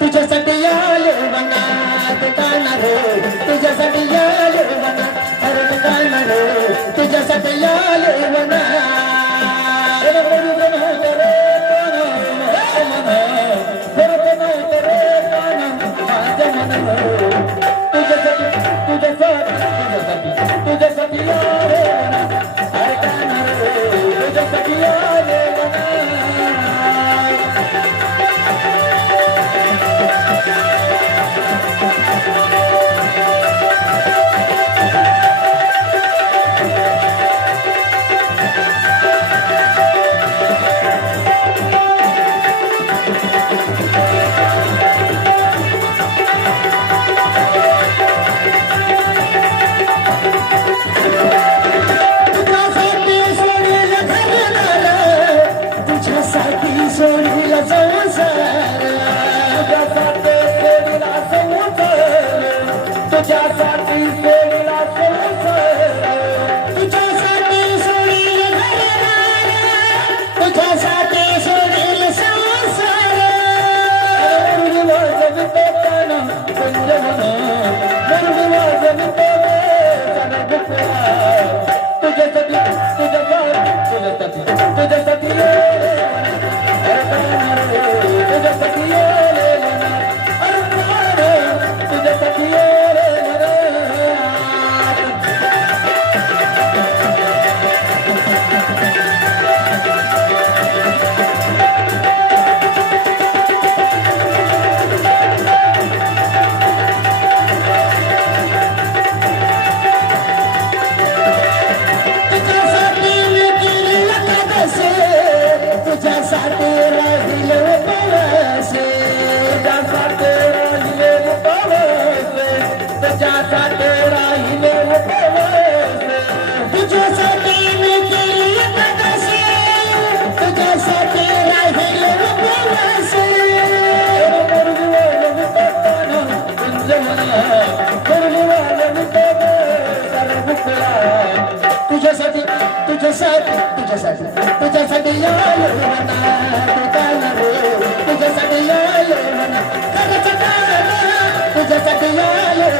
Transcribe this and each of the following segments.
तुझ्यासाठी आले वनात काना रे तुझ्यासाठी आले वनात अरे काना रे तुझ्यासाठी आले वनात तुझ्यासाठी आले वनात अरे काना रे तुझ्यासाठी आले तुझ्यासाठी आले वनात काना रे तुझ्यासाठी आले वनात तुझ्यासाठी आले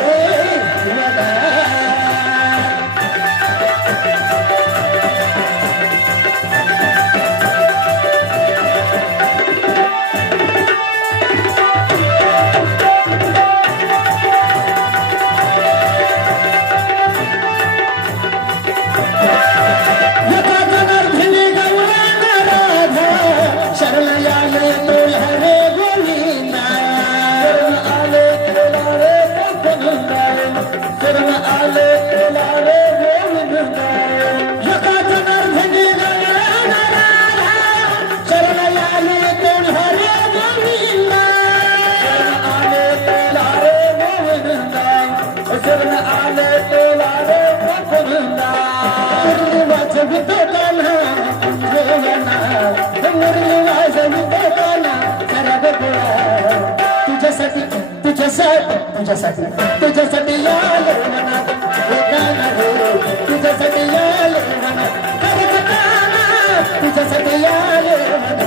तुझ्यासाठी आले वनात काना रे तुझ्यासाठी आले वनात तुझ्यासाठी आले वनात